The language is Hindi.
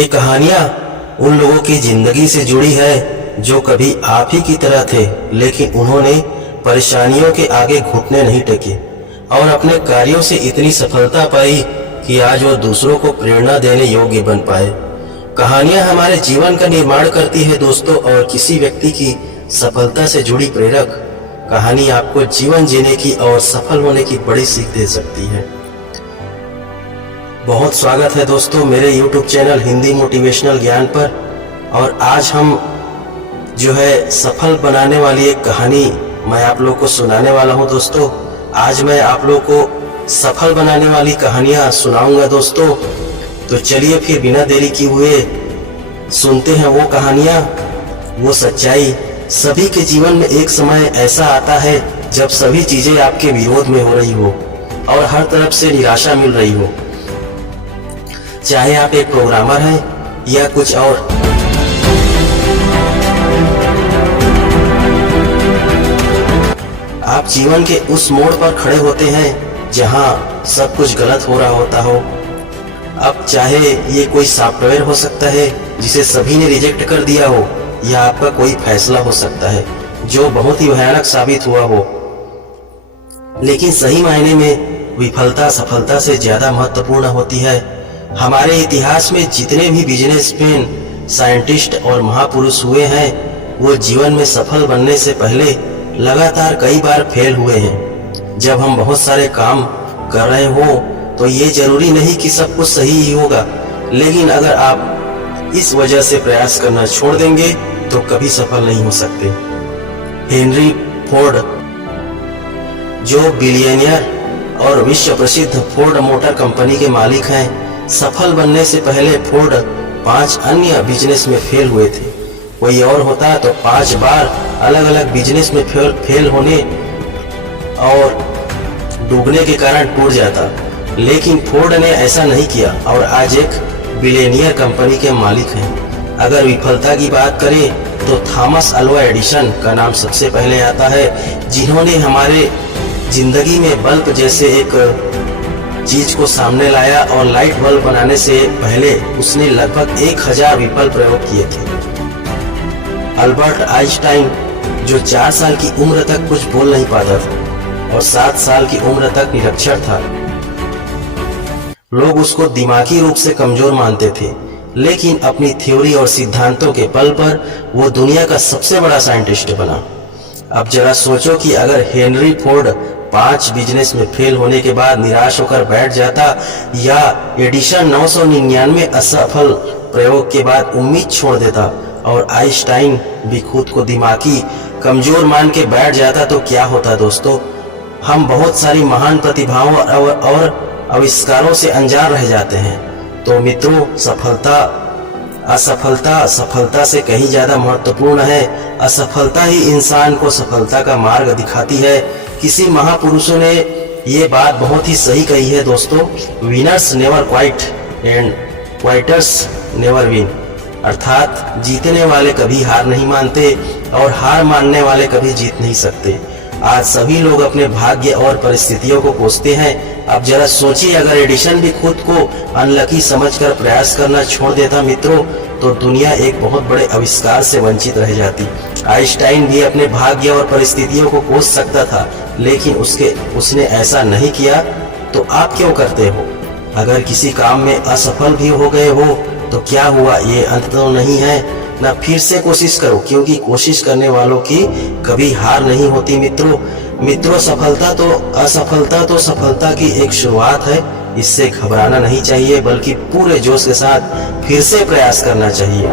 ये कहानियां उन लोगों की जिंदगी से जुड़ी है जो कभी आप ही की तरह थे, लेकिन उन्होंने परेशानियों के आगे घुटने नहीं टेके और अपने कार्यों से इतनी सफलता पाई कि आज वो दूसरों को प्रेरणा देने योग्य बन पाए। कहानियां हमारे जीवन का निर्माण करती है दोस्तों, और किसी व्यक्ति की सफलता से जुड़ी प्रेरक कहानी आपको जीवन जीने की और सफल होने की बड़ी सीख दे सकती है। बहुत स्वागत है दोस्तों मेरे YouTube चैनल हिंदी मोटिवेशनल ज्ञान पर। और आज हम जो है सफल बनाने वाली एक कहानी मैं आप लोग को सुनाने वाला हूं दोस्तों। आज मैं आप लोग को सफल बनाने वाली कहानियां सुनाऊंगा दोस्तों। तो चलिए फिर बिना देरी किए हुए सुनते हैं वो कहानियां, वो सच्चाई। सभी के जीवन में एक समय ऐसा आता है जब सभी चीजें आपके विरोध में हो रही हो और हर तरफ से निराशा मिल रही हो, चाहे आप एक प्रोग्रामर हैं या कुछ और। आप जीवन के उस मोड़ पर खड़े होते हैं जहां सब कुछ गलत हो रहा होता हो। अब चाहे ये कोई सॉफ्टवेयर हो सकता है जिसे सभी ने रिजेक्ट कर दिया हो, या आपका कोई फैसला हो सकता है जो बहुत ही भयानक साबित हुआ हो। लेकिन सही मायने में विफलता सफलता से ज्यादा महत्वपूर्ण होती है। हमारे इतिहास में जितने भी बिजनेसमैन, साइंटिस्ट और महापुरुष हुए हैं, वो जीवन में सफल बनने से पहले लगातार कई बार फेल हुए हैं। जब हम बहुत सारे काम कर रहे हो तो ये जरूरी नहीं कि सब कुछ सही ही होगा, लेकिन अगर आप इस वजह से प्रयास करना छोड़ देंगे तो कभी सफल नहीं हो सकते। हेनरी फोर्ड, जो बिलियनियर और विश्व प्रसिद्ध फोर्ड मोटर कंपनी के मालिक हैं, सफल बनने से पहले फोर्ड 5 अन्य बिजनेस में फेल हुए थे। कोई और होता तो 5 बार अलग अलग बिजनेस में फेल होने और डूबने के कारण टूट जाता, लेकिन फोर्ड ने ऐसा नहीं किया और आज एक बिलियनियर कंपनी के मालिक हैं। अगर विफलता की बात करें तो थॉमस अल्वा एडिसन का नाम सबसे पहले आता है, जिन्होंने हमारे जिंदगी में बल्ब जैसे एक चीज को सामने लाया और लाइट बल्ब बनाने से पहले उसने लगभग 1000 विफल प्रयोग किए थे। अल्बर्ट आइंस्टाइन, जो 4 साल की उम्र तक कुछ बोल नहीं पाता था और 7 साल की उम्र तक निरक्षर था, लोग उसको दिमागी रूप से कमजोर मानते थे, लेकिन अपनी थ्योरी और सिद्धांतों के बल पर वो दुनिया का सबसे बड़ा साइंटिस्ट बना। अब जरा सोचो कि अगर हेनरी फोर्ड 5 बिजनेस में फेल होने के बाद निराश होकर बैठ जाता, या एडिसन 999 असफल प्रयोग के बाद उम्मीद छोड़ देता, और आइंस्टाइन भी खुद को दिमागी कमजोर मान के बैठ जाता, तो क्या होता दोस्तों? हम बहुत सारी महान प्रतिभाओं और आविष्कारों से अनजान रह जाते हैं। तो मित्रों, असफलता सफलता से कहीं ज्यादा महत्वपूर्ण है। असफलता ही इंसान को सफलता का मार्ग दिखाती है। किसी महापुरुषों ने ये बात बहुत ही सही कही है दोस्तों, winners never quit and quitters never win. अर्थात जीतने वाले कभी हार नहीं मानते और हार मानने वाले कभी जीत नहीं सकते। आज सभी लोग अपने भाग्य और परिस्थितियों को कोसते हैं। अब जरा सोचिए, अगर एडिसन भी खुद को अनलकी समझकर प्रयास करना छोड़ देता मित्रों, तो दुनिया एक बहुत बड़े आविष्कार से वंचित रह जाती। आइंस्टाइन भी अपने भाग्य और परिस्थितियों को कोस सकता था, लेकिन उसने ऐसा नहीं किया। तो आप क्यों करते हो? अगर किसी काम में असफल भी हो गए हो तो क्या हुआ, ये अंत तो नहीं है ना। फिर से कोशिश करो, क्योंकि कोशिश करने वालों की कभी हार नहीं होती मित्रों। असफलता तो सफलता की एक शुरुआत है। इससे घबराना नहीं चाहिए, बल्कि पूरे जोश के साथ फिर से प्रयास करना चाहिए।